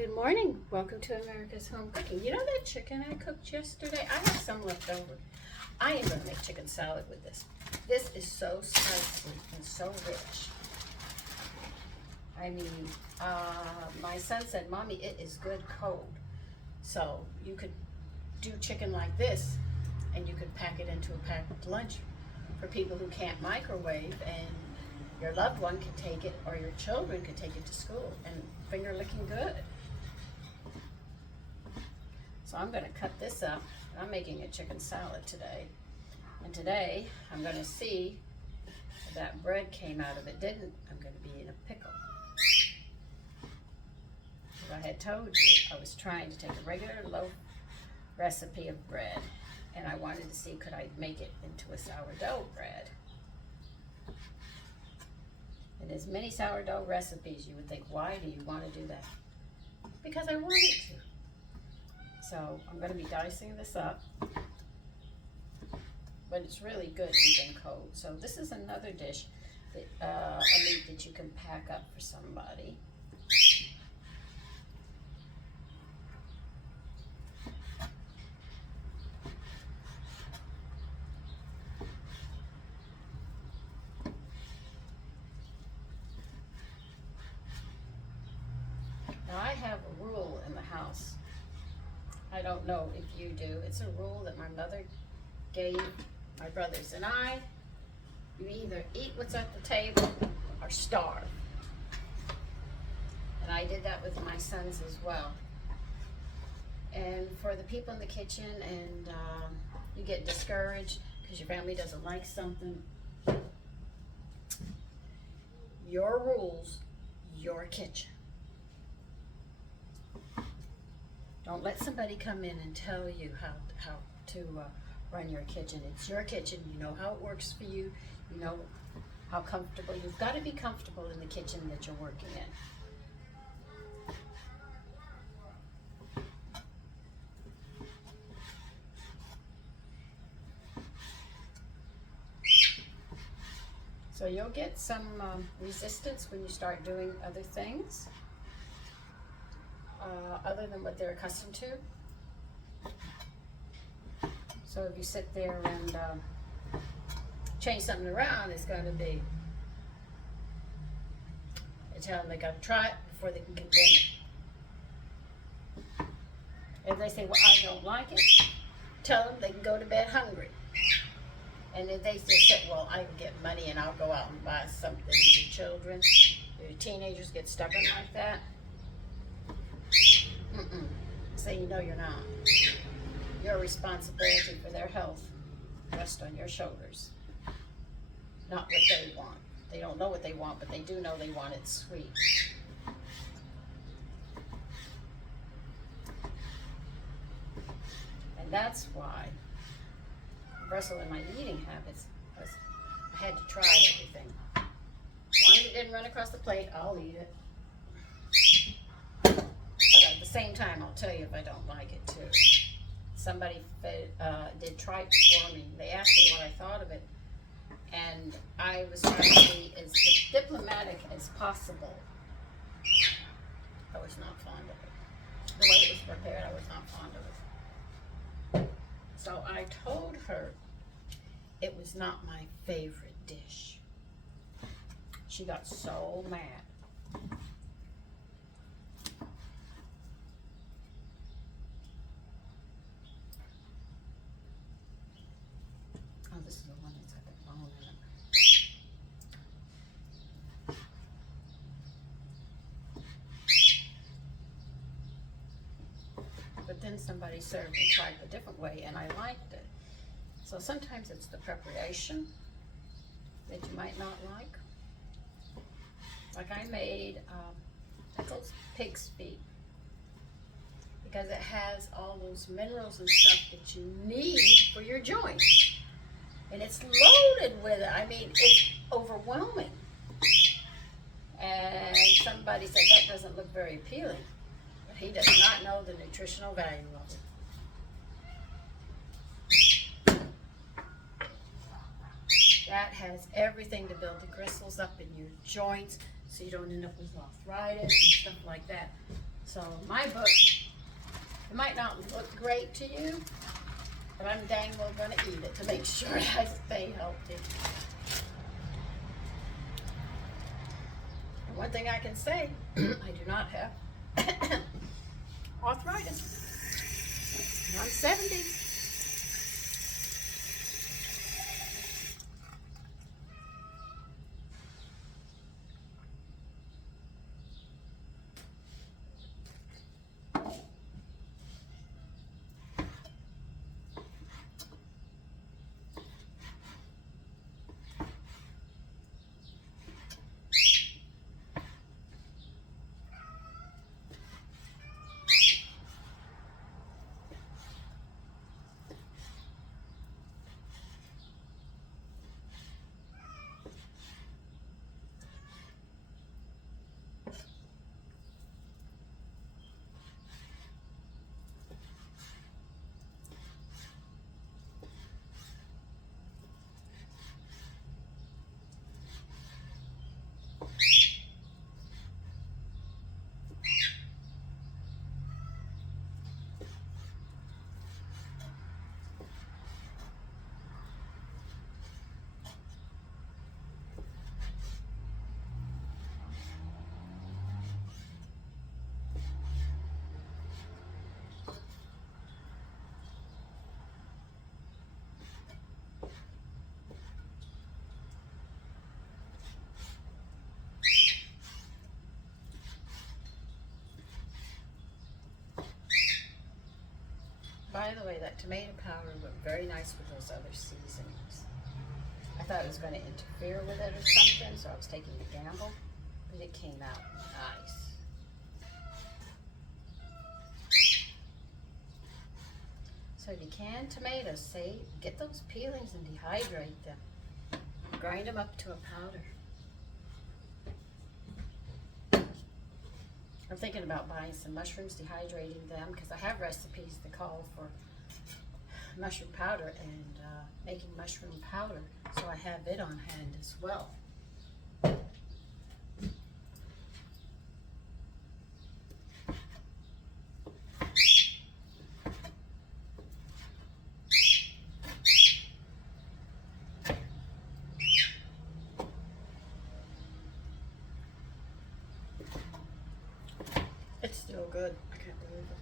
Good morning. Welcome to America's Home Cooking. You know that chicken I cooked yesterday? I have some left over. I am going to make chicken salad with this. This is so spicy and so rich. I mean, my son said, Mommy, it is good cold. So you could do chicken like this and you could pack it into a packed lunch for people who can't microwave, and your loved one can take it, or your children can take it to school and finger licking good. So I'm going to cut this up. I'm making a chicken salad today. And today I'm going to see if that bread came out. If it didn't, I'm going to be in a pickle. As I had told you, I was trying to take a regular loaf recipe of bread, and I wanted to see could I make it into a sourdough bread. And as many sourdough recipes, you would think, why do you want to do that? Because I wanted to. So I'm going to be dicing this up, but it's really good even cold. So this is another dish, that, a meat that you can pack up for somebody. Now I have a rule in the house. I don't know if you do. It's a rule that my mother gave my brothers and I. You either eat what's at the table or starve. And I did that with my sons as well. And for the people in the kitchen, and you get discouraged because your family doesn't like something, your rules, your kitchen. Don't let somebody come in and tell you how to run your kitchen. It's your kitchen. You know how it works for you. You know how comfortable. You've got to be comfortable in the kitchen that you're working in. So you'll get some resistance when you start doing other things. Other than what they're accustomed to. So if you sit there and change something around, it's going to be, I tell them they got to try it before they can condemn it. If they say, well, I don't like it, tell them they can go to bed hungry. And if they just say, well, I can get money and I'll go out and buy something, your children, your teenagers get stubborn like that, so you know you're not. Your responsibility for their health rests on your shoulders. Not what they want. They don't know what they want, but they do know they want it sweet. And that's why I wrestle in my eating habits, because I had to try everything. As long as it didn't run across the plate, I'll eat it. But at the same time, I'll tell you if I don't like it too. Somebody did tripe for me. They asked me what I thought of it, and I was trying to be as diplomatic as possible. I was not fond of it. The way it was prepared, I was not fond of it. So I told her it was not my favorite dish. She got so mad. Oh, this is the one that's got the bone in it. But then somebody served me tripe a different way, and I liked it. So sometimes it's the preparation that you might not like. Like I made pickled pig's feet, because it has all those minerals and stuff that you need for your joints. And it's loaded with it. I mean, it's overwhelming. And somebody said that doesn't look very appealing. But he does not know the nutritional value of it. That has everything to build the crystals up in your joints so you don't end up with arthritis and stuff like that. So my book, it might not look great to you, but I'm dang well gonna eat it to make sure I stay healthy. And one thing I can say, I do not have arthritis. I'm 70. By the way, that tomato powder looked very nice with those other seasonings. I thought it was going to interfere with it or something, so I was taking a gamble, but it came out nice. So if you can tomatoes, get those peelings and dehydrate them. Grind them up to a powder. I'm thinking about buying some mushrooms, dehydrating them, because I have recipes that call for mushroom powder and making mushroom powder, so I have it on hand as well. It's still good. I can't believe it.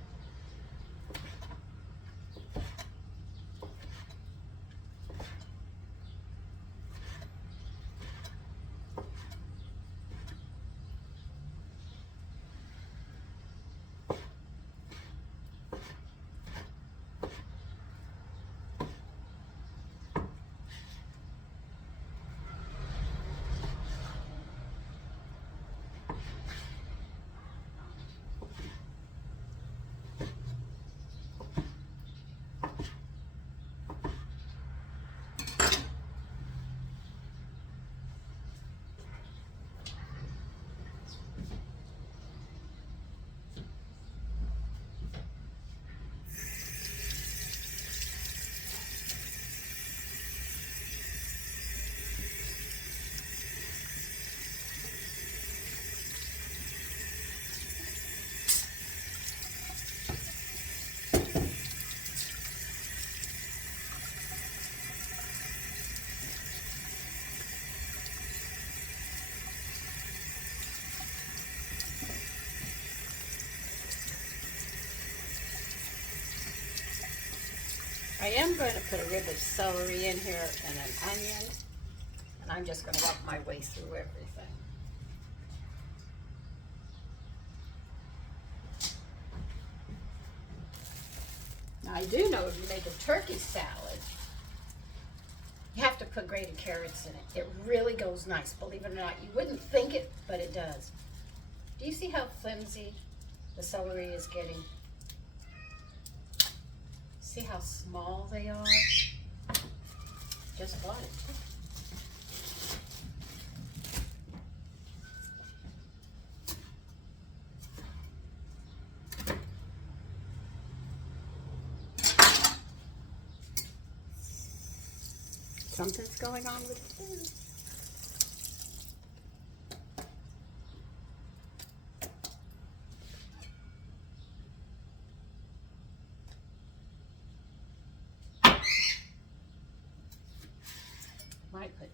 I am going to put a rib of celery in here and an onion, and I'm just going to walk my way through everything. Now I do know if you make a turkey salad, you have to put grated carrots in it. It really goes nice, believe it or not. You wouldn't think it, but it does. Do you see how flimsy the celery is getting? See how small they are? Just bought it. Something's going on with the food.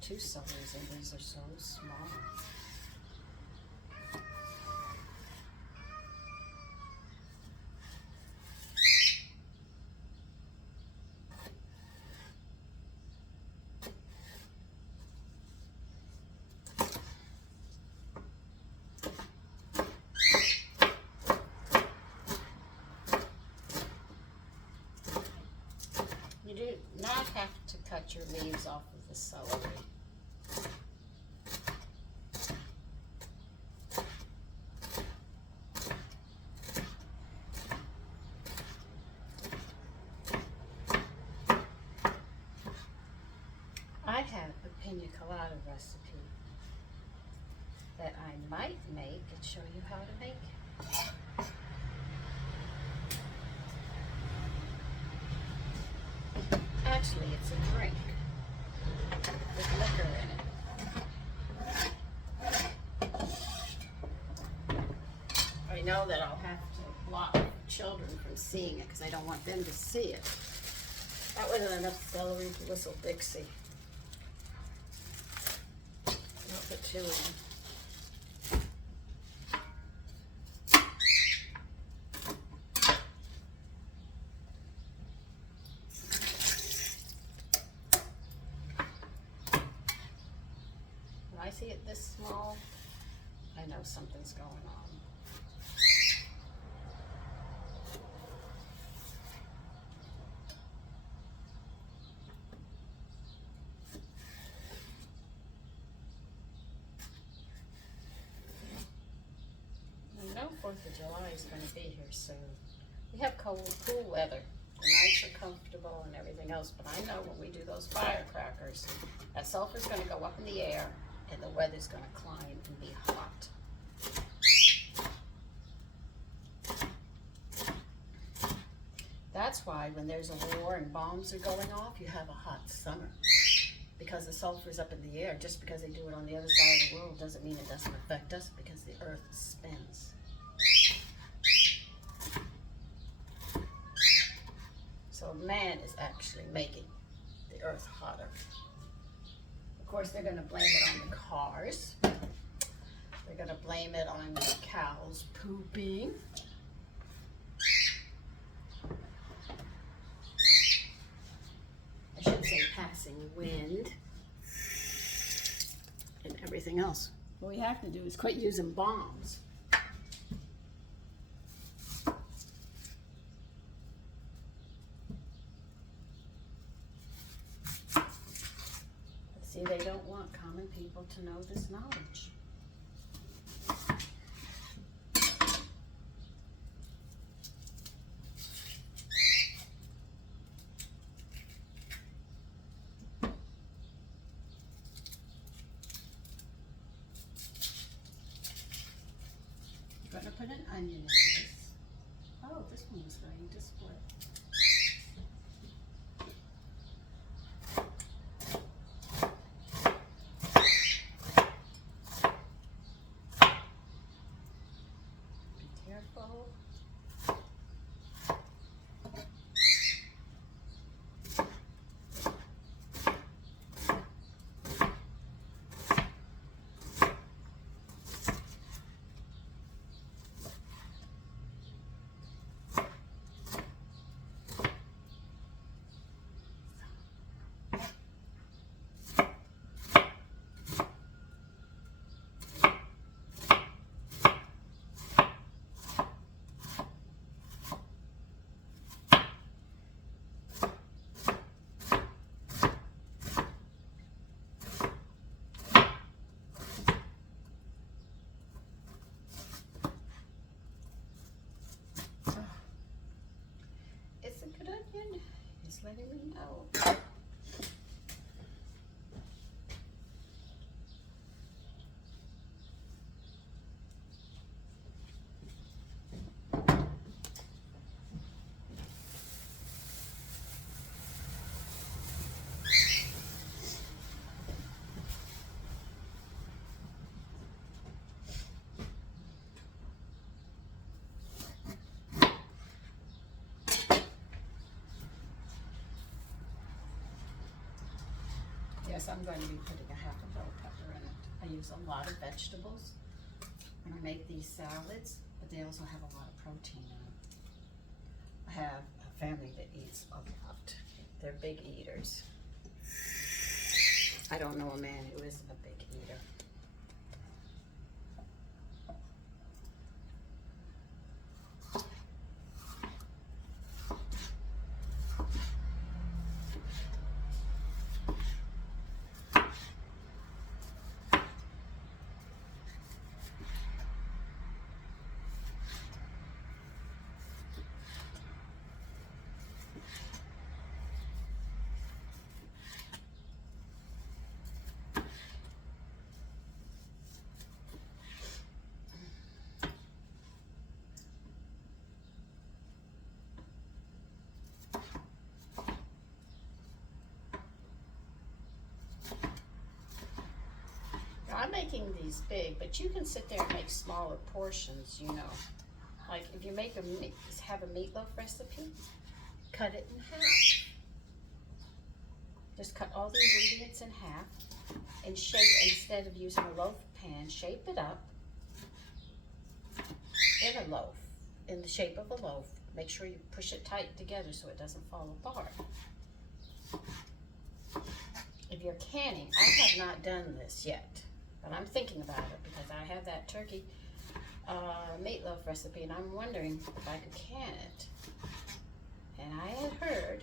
two celeries, and these are so small. You do not have to cut your leaves off of the celery. I have a pina colada recipe that I might make and show you how to make it. Actually, it's a drink with liquor in it. I know that I'll have to block children from seeing it because I don't want them to see it. That wasn't enough celery to whistle Dixie. I'll put 2 in. When I see it this small, I know something's going on. I know 4th of July is going to be here soon. We have cool weather. The nights are comfortable and everything else, but I know when we do those firecrackers, that sulfur's going to go up in the air and the weather's going to climb and be hot. That's why when there's a war and bombs are going off, you have a hot summer. Because the sulfur's up in the air. Just because they do it on the other side of the world doesn't mean it doesn't affect us, because the earth spins. So man is actually making the earth hotter. Of course, they're going to blame it on the cars. They're going to blame it on the cows pooping. I should say passing wind and everything else. What we have to do is quit using bombs. See, they don't want common people to know this knowledge. I'm going to put an onion in this. Oh, this one was going to split. Careful. It's a good onion. It's letting me know. Yes, I'm going to be putting a I use a lot of vegetables when I make these salads, but they also have a lot of protein in them. I have a family that eats a lot. They're big eaters. I don't know a man who isn't a big eater. I'm making these big, but you can sit there and make smaller portions, you know. Like if you make have a meatloaf recipe, cut it in half. Just cut all the ingredients in half and shape, instead of using a loaf pan, shape it up in a loaf, in the shape of a loaf. Make sure you push it tight together so it doesn't fall apart. If you're canning, I have not done this yet, but I'm thinking about it because I have that turkey meatloaf recipe, and I'm wondering if I could can it. And I had heard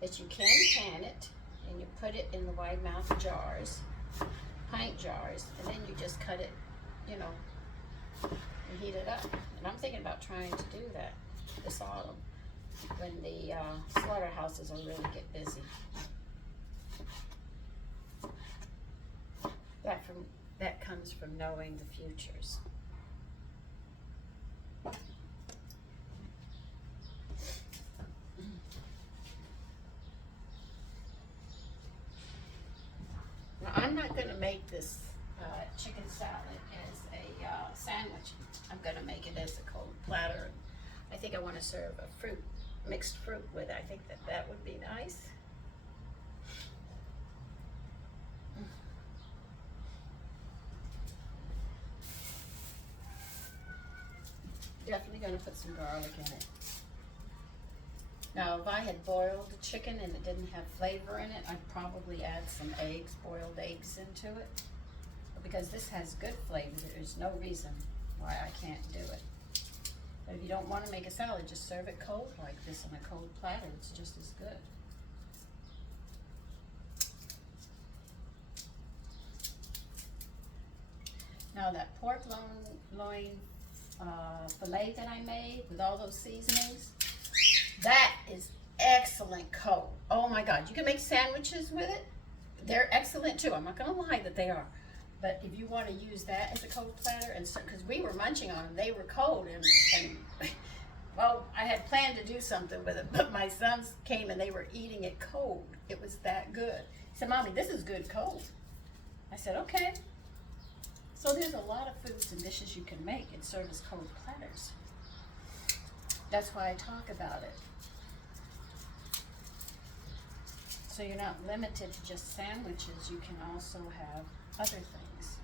that you can can it, and you put it in the wide mouth jars, pint jars, and then you just cut it, you know, and heat it up. And I'm thinking about trying to do that this autumn when the slaughterhouses will really get busy. That comes from knowing the futures. Now, I'm not going to make this chicken salad as a sandwich. I'm going to make it as a cold platter. I think I want to serve a mixed fruit with it. I think that would be nice. Definitely going to put some garlic in it. Now, if I had boiled the chicken and it didn't have flavor in it, I'd probably add some eggs, boiled eggs into it. But because this has good flavor, there's no reason why I can't do it. But if you don't want to make a salad, just serve it cold like this on a cold platter. It's just as good. Now that pork loin filet that I made with all those seasonings, that is excellent cold. Oh my God, you can make sandwiches with it. They're excellent too. I'm not gonna lie that they are. But if you want to use that as a cold platter, and so, because we were munching on them, they were cold, and well, I had planned to do something with it, but my sons came and they were eating it cold. It was that good. He said, "Mommy, this is good cold." I said, "Okay." So there's a lot of foods and dishes you can make and serve as cold platters. That's why I talk about it. So you're not limited to just sandwiches. You can also have other things.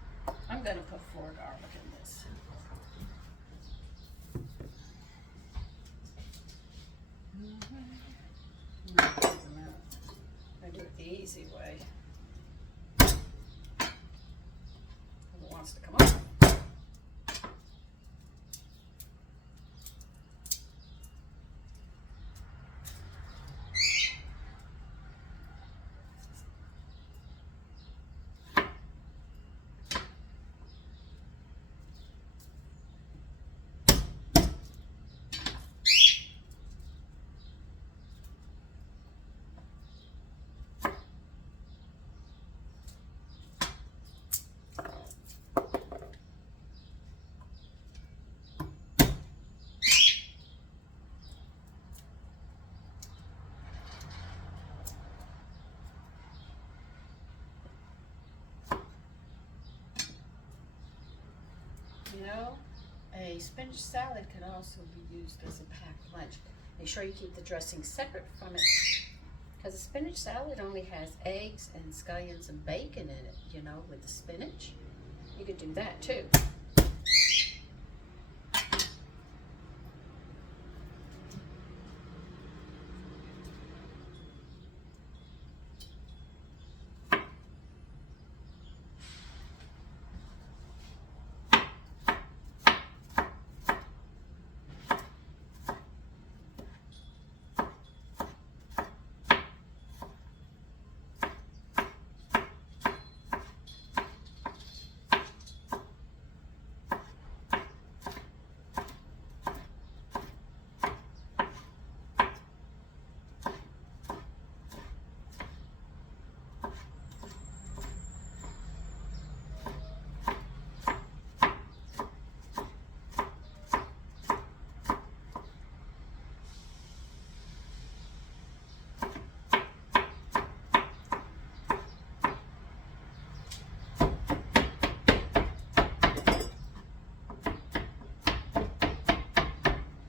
I'm going to put 4 garlic in this. I do it the easy way. It wants to come up. You know, a spinach salad can also be used as a packed lunch. Make sure you keep the dressing separate from it, because a spinach salad only has eggs and scallions and bacon in it, you know, with the spinach. You could do that too.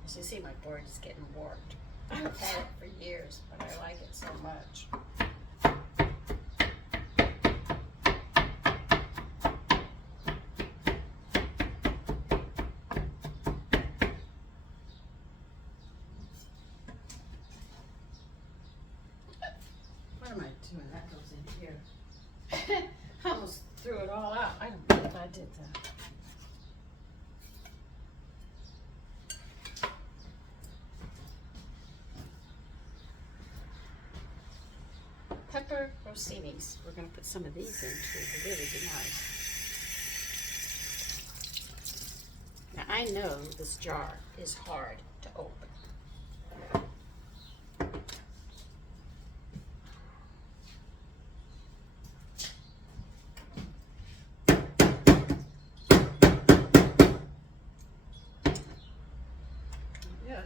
As you see, my board is getting warped. I've had it for years, but I like it so much. What am I doing? That goes in here. I almost threw it all out. I don't know if I did that. Pepper rossinis. We're going to put some of these in too. They're really be nice. Now I know this jar is hard to open. Yeah.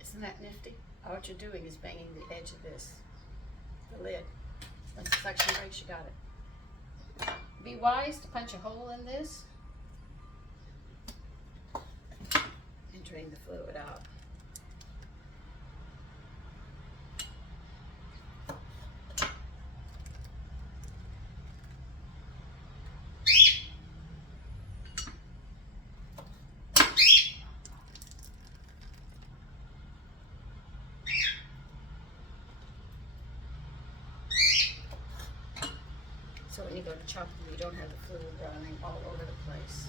Isn't that nifty? All you're doing is banging the edge of this, the lid. Once the suction breaks, you got it. Be wise to punch a hole in this and drain the fluid out. So when you go to chop them, you don't have the fluid running all over the place.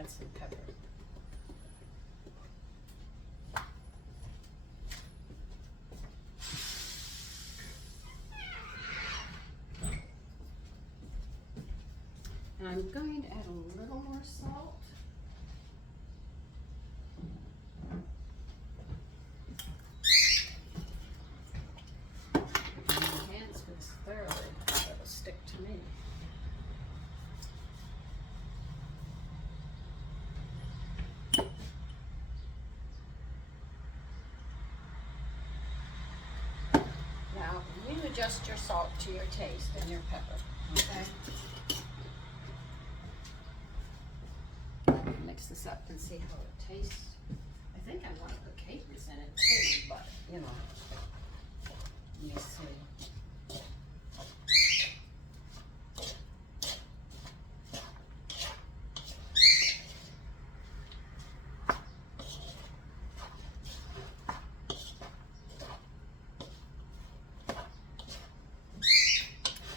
add some pepper. And I'm going to add a little more salt. Enhance this thoroughly, so it'll stick to me. Now, you adjust your salt to your taste and your pepper, okay? Mix this up and see how it tastes. I think I want to put capers in it too, but you know, let me see.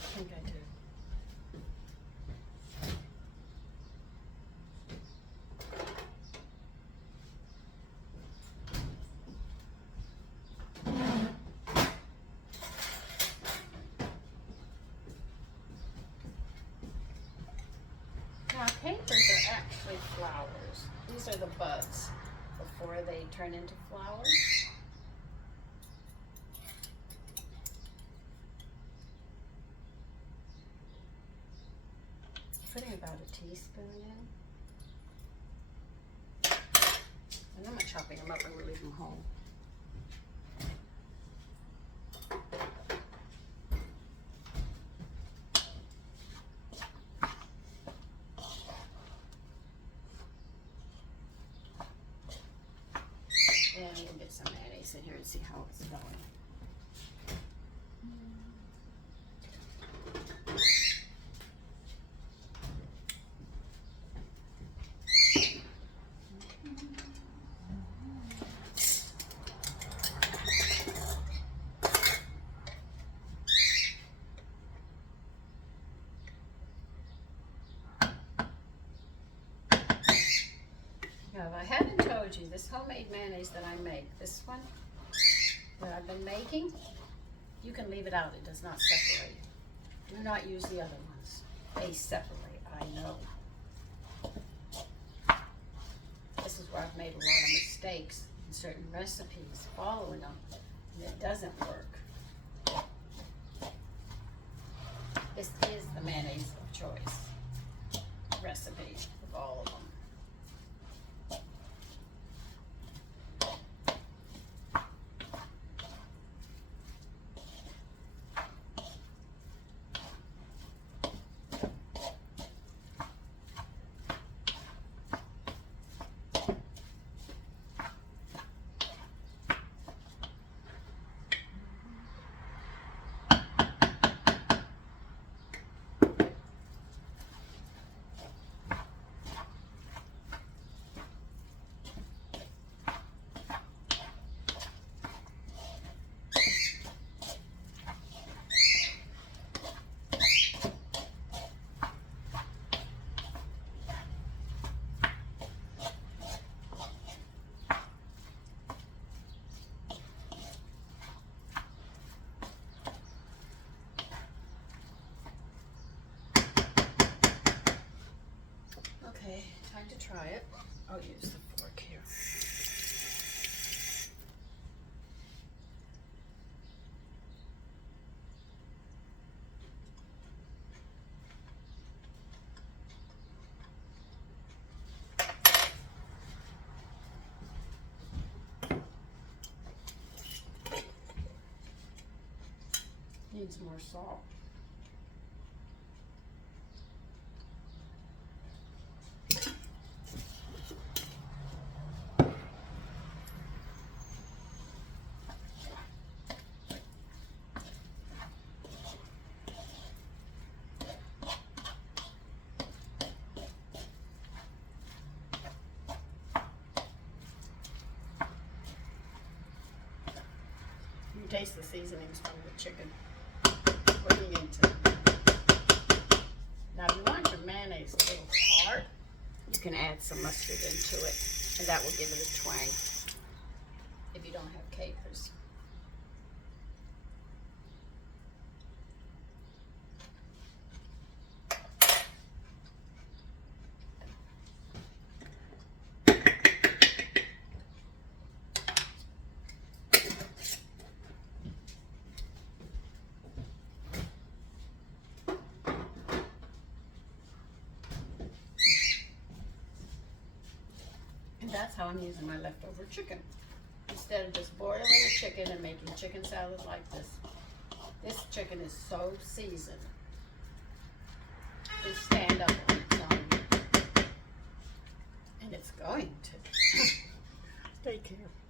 I think I do. Now, capers are actually flowers. These are the buds before they turn into flowers. Putting about a teaspoon in. And I'm not chopping them up, I'm going to leave them whole. And we'll get some mayonnaise in here and see how it's going. Now, if I hadn't told you, this homemade mayonnaise that I make, this one that I've been making, you can leave it out. It does not separate. Do not use the other ones. They separate, I know. This is where I've made a lot of mistakes in certain recipes, following them, and it doesn't work. This is the mayonnaise of choice recipe of all of them. Okay, time to try it. I'll use the fork here. Needs more salt. You taste the seasonings from the chicken. What are you into? Now, if you want your mayonnaise a little hard, You can add some mustard into it, and that will give it a twang if you don't have capers. And that's how I'm using my leftover chicken. Instead of just boiling the chicken and making chicken salad like this. This chicken is so seasoned. It stand up on its own. And it's going to. Take care.